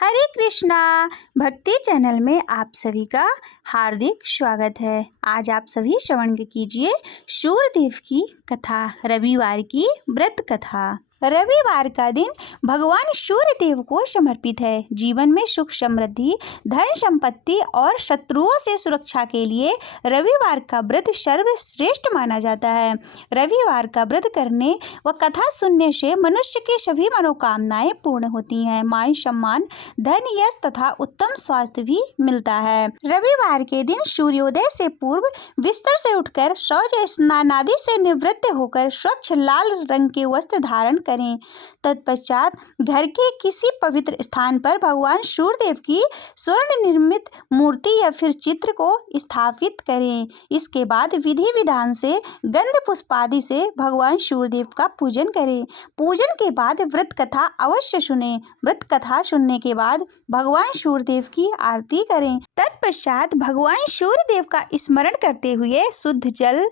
हरे कृष्णा भक्ति चैनल में आप सभी का हार्दिक स्वागत है। आज आप सभी श्रवण कीजिए सूर्यदेव की कथा, रविवार की व्रत कथा। रविवार का दिन भगवान सूर्यदेव को समर्पित है। जीवन में सुख समृद्धि, धन संपत्ति और शत्रुओं से सुरक्षा के लिए रविवार का व्रत सर्वश्रेष्ठ माना जाता है। रविवार का व्रत करने व कथा सुनने से मनुष्य की सभी मनोकामनाएं पूर्ण होती हैं। मान सम्मान, धन, यश तथा उत्तम स्वास्थ्य भी मिलता है। रविवार के दिन सूर्योदय से पूर्व बिस्तर से उठकर शौच स्नान आदि से निवृत्त होकर स्वच्छ लाल रंग के वस्त्र धारण करें। तत्पश्चात घर के किसी पवित्र स्थान पर भगवान सूर्यदेव की स्वर्ण निर्मित मूर्ति या फिर चित्र को स्थापित करें। इसके बाद विधि विधान से गंध पुष्प आदि से भगवान सूर्यदेव का पूजन करें। पूजन के बाद व्रत कथा अवश्य सुनें। व्रत कथा सुनने के बाद भगवान सूर्यदेव की आरती करें। तत्पश्चात भगवान सूर्यदेव का स्मरण करते हुए शुद्ध जल,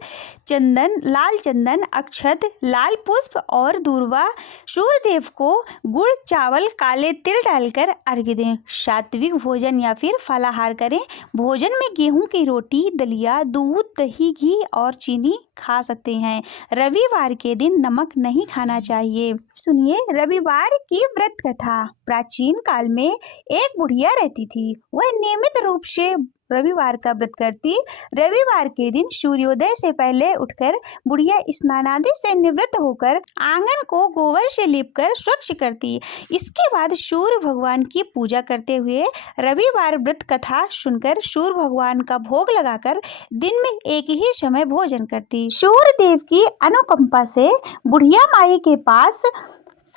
चंदन, लाल चंदन, अक्षत, लाल पुष्प और दूर्वा सूर्यदेव को गुड़, चावल, काले तिल डालकर अर्घ्य दें। सात्विक भोजन या फिर फलाहार करें। भोजन में गेहूं की रोटी, दलिया, दूध, दही, घी और चीनी खा सकते हैं। रविवार के दिन नमक नहीं खाना चाहिए। सुनिए रविवार की व्रत कथा। प्राचीन काल में एक बुढ़िया रहती थी। वह नियमित रूप से रविवार का व्रत करती। रविवार के दिन सूर्योदय से पहले उठकर बुढ़िया स्नान आदि से निवृत्त होकर आंगन को गोबर से लीपकर स्वच्छ करती। इसके बाद सूर्य भगवान की पूजा करते हुए रविवार व्रत कथा सुनकर सूर्य भगवान का भोग लगाकर दिन में एक ही समय भोजन करती। सूर्य देव की अनुकंपा से बुढ़िया माई के पास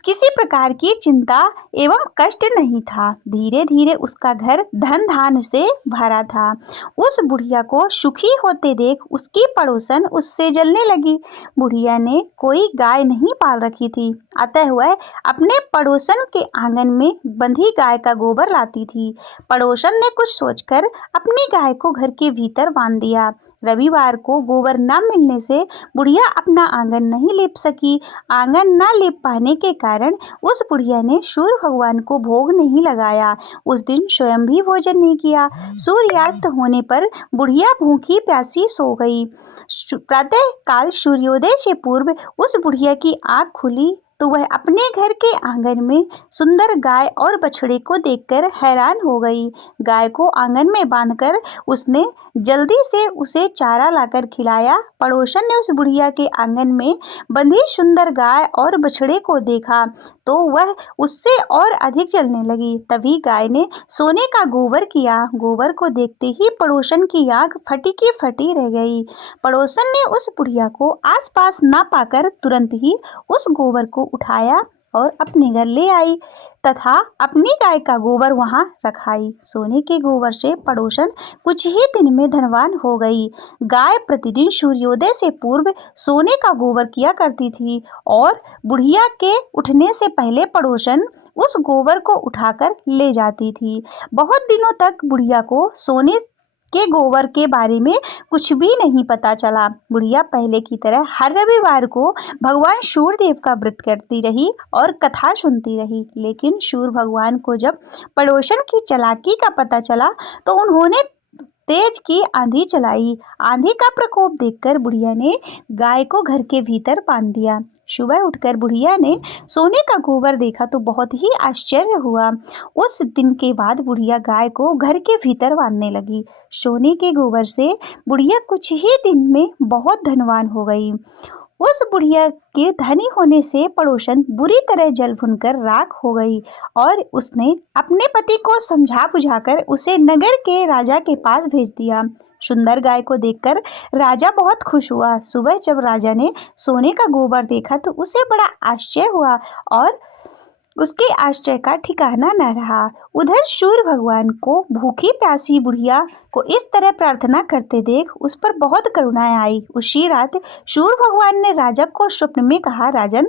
किसी प्रकार की चिंता एवं कष्ट नहीं था। धीरे धीरे उसका घर धन धान से भरा था। उस बुढ़िया को सुखी होते देख उसकी पड़ोसन उससे जलने लगी। बुढ़िया ने कोई गाय नहीं पाल रखी थी, अतः वह अपने पड़ोसन के आंगन में बंधी गाय का गोबर लाती थी। पड़ोसन ने कुछ सोचकर अपनी गाय को घर के भीतर बांध दिया। रविवार को गोबर न मिलने से बुढ़िया अपना आंगन नहीं लीप सकी। आंगन न लीप पाने के कारण उस बुढ़िया ने सूर्य भगवान को भोग नहीं लगाया। उस दिन स्वयं भी भोजन नहीं किया। सूर्यास्त होने पर बुढ़िया भूखी प्यासी सो गई। प्रातः काल सूर्योदय से पूर्व उस बुढ़िया की आंख खुली तो वह अपने घर के आंगन में सुंदर गाय और बछड़े को देखकर हैरान हो गई। गाय को आंगन में बांधकर उसने जल्दी से उसे चारा लाकर खिलाया। पड़ोसन ने उस बुढ़िया के आंगन में बंधी सुंदर गाय और बछड़े को देखा तो वह उससे और अधिक जलने लगी। तभी गाय ने सोने का गोबर किया। गोबर को देखते ही पड़ोसन की आंख फटी की फटी रह गई। पड़ोसन ने उस बुढ़िया को आसपास न पाकर तुरंत ही उस गोबर को उठाया और अपने घर ले आई तथा अपनी गाय का गोबर वहां रखाई। सोने के गोबर से पड़ोसन कुछ ही दिन में धनवान हो गई। गाय प्रतिदिन सूर्योदय से पूर्व सोने का गोबर किया करती थी और बुढ़िया के उठने से पहले पड़ोसन उस गोबर को उठाकर ले जाती थी। बहुत दिनों तक बुढ़िया को सोने के गोबर के बारे में कुछ भी नहीं पता चला। बुढ़िया पहले की तरह हर रविवार को भगवान सूर्यदेव का व्रत करती रही और कथा सुनती रही। लेकिन सूर्य भगवान को जब पड़ोसन की चालाकी का पता चला तो उन्होंने तेज की आंधी चलाई। आंधी का प्रकोप देखकर बुढ़िया ने गाय को घर के भीतर बांध दिया। सुबह उठकर बुढ़िया ने सोने का गोबर देखा तो बहुत ही आश्चर्य हुआ। उस दिन के बाद बुढ़िया गाय को घर के भीतर बांधने लगी। सोने के गोबर से बुढ़िया कुछ ही दिन में बहुत धनवान हो गई। उस बुढ़िया के धनी होने से पड़ोसन बुरी तरह जल भुनकर राख हो गई और उसने अपने पति को समझा बुझाकर उसे नगर के राजा के पास भेज दिया। सुंदर गाय को देखकर राजा बहुत खुश हुआ। सुबह जब राजा ने सोने का गोबर देखा तो उसे बड़ा आश्चर्य हुआ और उसके आश्चर्य का ठिकाना न रहा। उधर सूर्य भगवान को भूखी प्यासी बुढ़िया को इस तरह प्रार्थना करते देख उस पर बहुत करुणा आई। उसी रात सूर्य भगवान ने राजा को स्वप्न में कहा, राजन,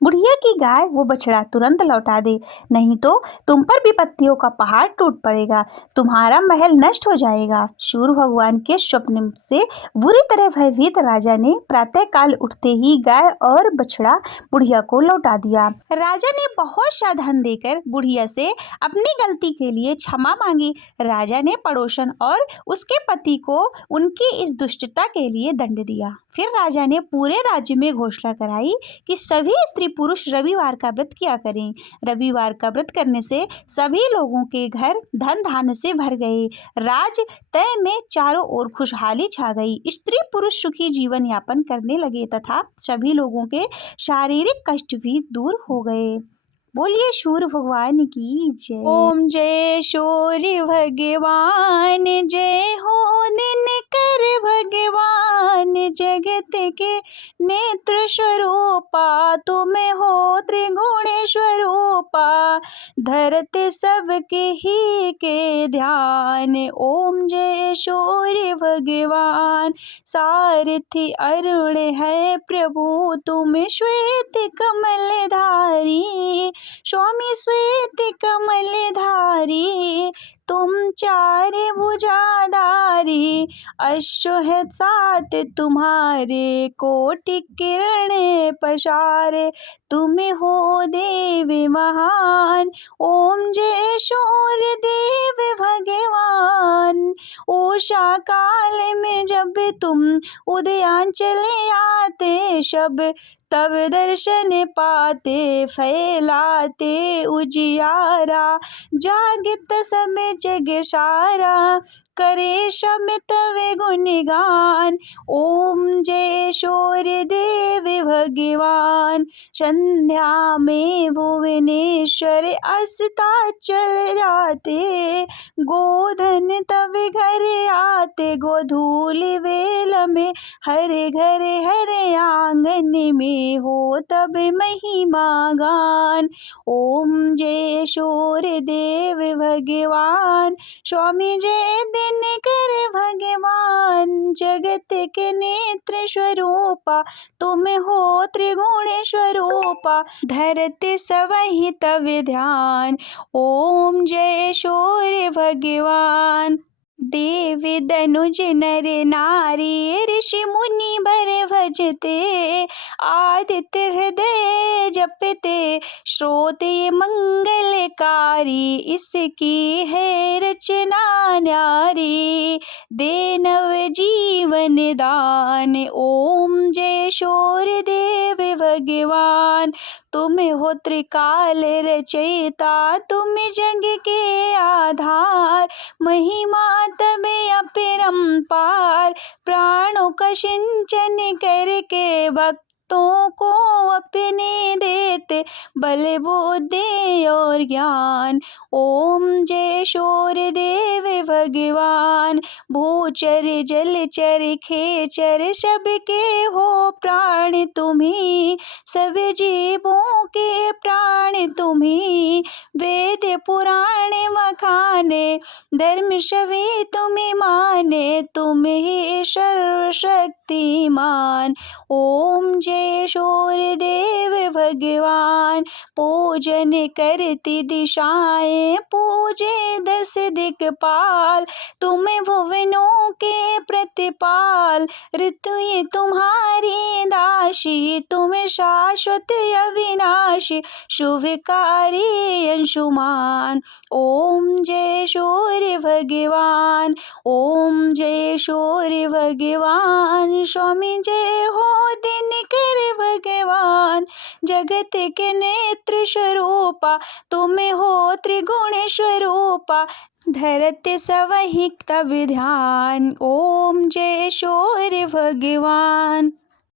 बुढ़िया की गाय वो बछड़ा तुरंत लौटा दे, नहीं तो तुम पर विपत्तियों का पहाड़ टूट पड़ेगा, तुम्हारा महल नष्ट हो जाएगा। सूर्य भगवान के स्वप्न से बुरी तरह भयभीत राजा ने प्रातःकाल उठते ही गाय और बछड़ा बुढ़िया को लौटा दिया। राजा ने बहुत सा धन देकर बुढ़िया से अपनी गलती के लिए क्षमा मांगी। राजा ने पड़ोसन और उसके पति को उनकी इस दुष्टता के लिए दंड दिया। फिर राजा ने पूरे राज्य में घोषणा कराई कि सभी स्त्री पुरुष रविवार का व्रत किया करें। रविवार का व्रत करने से सभी लोगों के घर धन धान्य से भर गए। राज तय में चारों ओर खुशहाली छा गई। स्त्री पुरुष सुखी जीवन यापन करने लगे तथा सभी लोगों के शारीरिक कष्ट भी दूर हो गए। बोलिए सूर्य भगवान की जय। ओम जय सूर्य भगवान, जय हो दिनकर भगवान। जगत के नेत्र स्वरूपा, तुम हो त्रिगुण स्वरूपा। धरते सबके ही के ध्यान, ओम जय सूर्य भगवान। सारथी अरुण है प्रभु, तुम श्वेत कमल धारी। स्वामी श्वेत कमल धारी, तुम चार भुजाधारी। अश्व है सात तुम्हारे, कोटि किरण पसारे। तुम हो देव महान, ओम जय सूर्य देव भगवान। उषा काल में जब तुम उदयांचल आते, शब तब दर्शन पाते फैलाते उजियारा। जागत सब जग सारा, करे शब तव गुणगान। ओम जय सूर्य देव भगवान। संध्या में भुवनेश्वर अस्ताचल जाते, गोधन तब घर आते। गोधूल वेल में हर घर हर आंगन में हो तब महिमा गान। ओम जय सूर्य देव भगवान। स्वामी जय दिनकर भगवान। जगत के नेत्र स्वरूपा, तुम हो त्रिगुण स्वरूपा। धरते सबहि तव ध्यान, ओम जय सूर्य भगवान। देव दनुज नर नारी, ऋषि मुनि बर भजते। आदित्य हृदय जपते, श्रोते मंगलकारी। इसकी है रचना न्यारी, दे नव जीवन दान। ओम जय सूर्य देव भगवान। तुम हो त्रिकाल रचयिता, तुम जग के आधार। महिमा तब अपरंपार, प्राणों का सिंचन करके भक्तों को अपने देते। बल बुद्धि और ज्ञान, ओम जय सूर्य देव भगवान। भूचर जलचर खेचर, सबके हो प्राण तुम्ही। सब जीवों के प्राण तुम्ही। वेद पुराण मखाने, धर्म सभी तुम्हें माने। तुम ही सर्वशक्तिमान, ओम जय सूर्य देव भगवान। पूजन करती दिशाएं, पूजे दस दिक्पाल। तुम भुवनों के प्रतिपाल, ऋतु ये तुम्हारी दासी। तुम शाश्वत अविनाशी, शुभकारी अंशुमान। ओम जय सूर्य भगवान। ओम जय सूर्य भगवान। स्वामी जय हो दिनकर भगवान। जगत के नेत्र स्वरूपा, तुम हो त्रिगुण स्वरूपा। धरते सबहि तब ध्यान, ओम जय सूर्य भगवान।